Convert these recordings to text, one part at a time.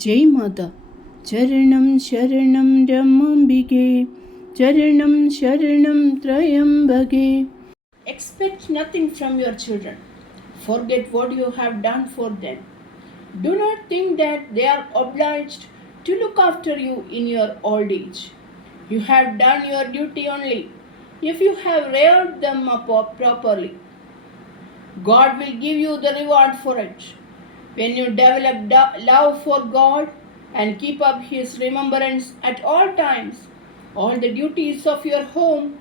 जय माता। चरणं शरणं रमाम्बिके, चरणं शरणं त्रयम्बके. Expect nothing from your children. Forget what you have done for them. Do not think that they are obliged to look after you in your old age. You have done your duty only if you have reared them up properly. God will give you the reward for it. When you develop love for God and keep up His remembrance at all times, all the duties of your home,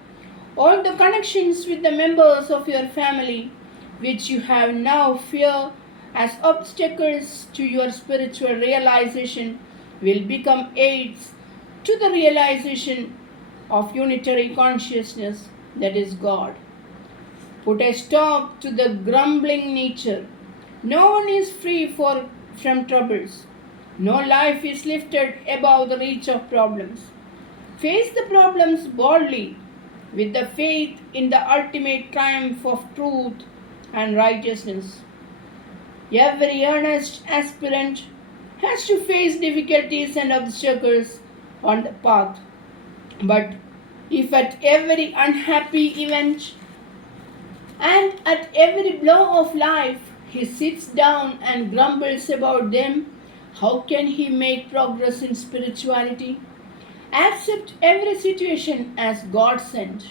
all the connections with the members of your family, which you have now fear as obstacles to your spiritual realization, will become aids to the realization of unitary consciousness, that is God. Put a stop to the grumbling nature. No one is free from troubles. No life is lifted above the reach of problems. Face the problems boldly with the faith in the ultimate triumph of truth and righteousness. Every earnest aspirant has to face difficulties and obstacles on the path. But if at every unhappy event and at every blow of life he sits down and grumbles about them, how can he make progress in spirituality? Accept every situation as God sent.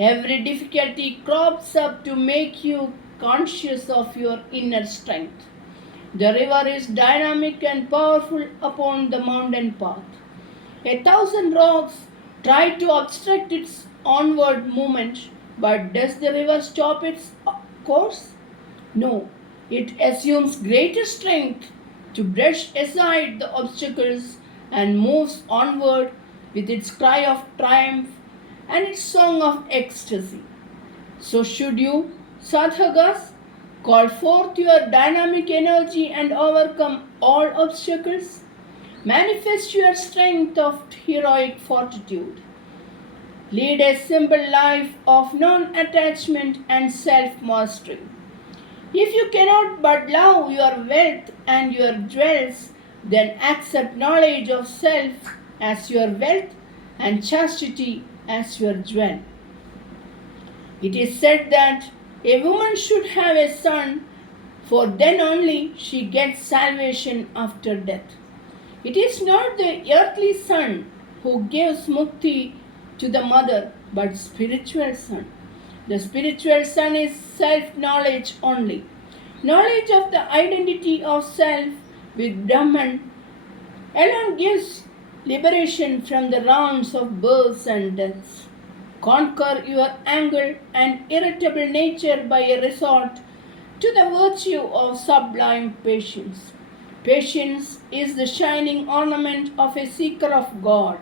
Every difficulty crops up to make you conscious of your inner strength. The river is dynamic and powerful upon the mountain path. 1,000 rocks try to obstruct its onward movement, but does the river stop its course? No, it assumes greater strength to brush aside the obstacles and moves onward with its cry of triumph and its song of ecstasy. So should you, sadhakas, call forth your dynamic energy and overcome all obstacles. Manifest your strength of heroic fortitude. Lead a simple life of non-attachment and self-mastery. If you cannot but love your wealth and your jewels, then accept knowledge of self as your wealth and chastity as your jewel. It is said that a woman should have a son, for then only she gets salvation after death. It is not the earthly son who gives mukti to the mother, but spiritual son. The spiritual son is self-knowledge only. Knowledge of the identity of self with Brahman alone gives liberation from the rounds of births and deaths. Conquer your anger and irritable nature by a resort to the virtue of sublime patience. Patience is the shining ornament of a seeker of God.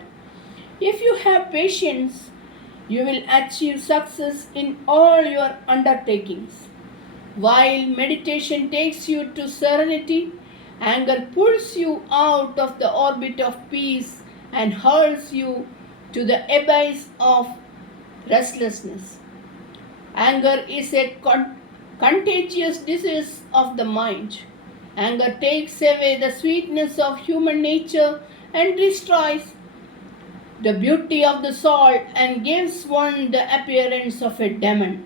If you have patience, you will achieve success in all your undertakings. While meditation takes you to serenity, anger pulls you out of the orbit of peace and hurls you to the abyss of restlessness. Anger is a contagious disease of the mind. Anger takes away the sweetness of human nature and destroys the beauty of the soul and gives one the appearance of a demon.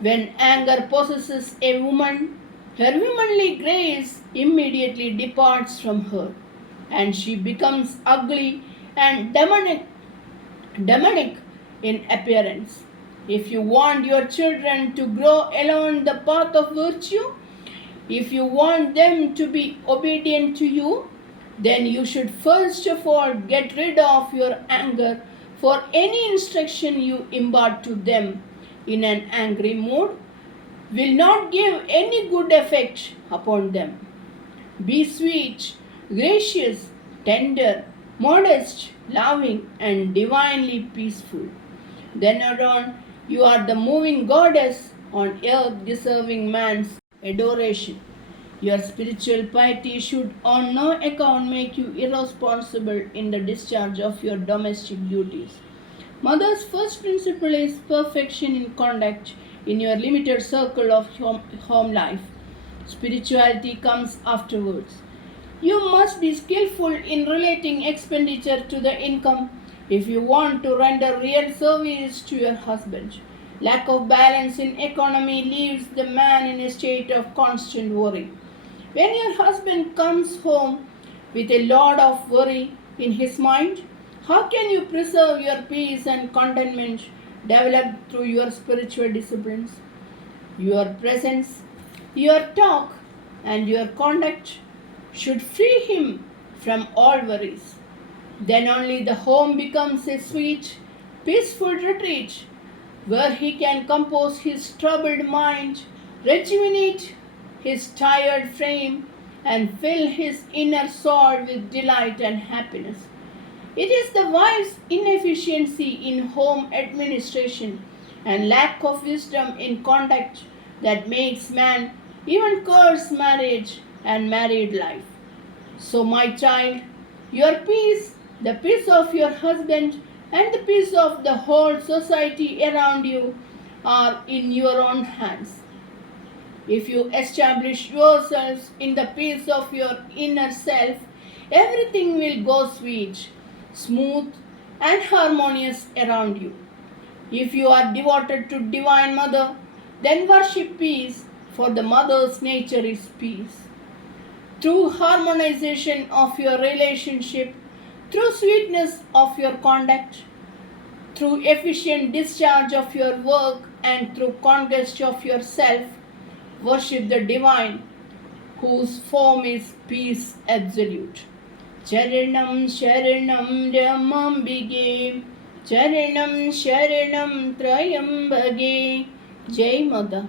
When anger possesses a woman, her womanly grace immediately departs from her, and she becomes ugly and demonic in appearance. If you want your children to grow along the path of virtue, if you want them to be obedient to you, then you should first of all get rid of your anger, for any instruction you impart to them in an angry mood will not give any good effect upon them. Be sweet, gracious, tender, modest, loving, and divinely peaceful. Then around you are the moving goddess on earth, deserving man's adoration. Your spiritual piety should on no account make you irresponsible in the discharge of your domestic duties. Mother's first principle is perfection in conduct in your limited circle of home life. Spirituality comes afterwards. You must be skillful in relating expenditure to the income if you want to render real service to your husband. Lack of balance in economy leaves the man in a state of constant worry. When your husband comes home with a lot of worry in his mind, how can you preserve your peace and contentment developed through your spiritual disciplines? Your presence, your talk, and your conduct should free him from all worries. Then only the home becomes a sweet, peaceful retreat where he can compose his troubled mind, rejuvenate his tired frame, and fill his inner soul with delight and happiness. It is the wife's inefficiency in home administration and lack of wisdom in conduct that makes man even curse marriage and married life. So, my child, your peace, the peace of your husband, and the peace of the whole society around you are in your own hands. If you establish yourselves in the peace of your inner self, everything will go sweet, smooth, and harmonious around you. If you are devoted to Divine Mother, then worship peace, for the Mother's nature is peace. Through harmonization of your relationship, through sweetness of your conduct, through efficient discharge of your work, and through conquest of yourself, worship the Divine, whose form is peace absolute. Charanam Sharanam Ramambige, Charanam Sharanam Trayambage. Jai Mother.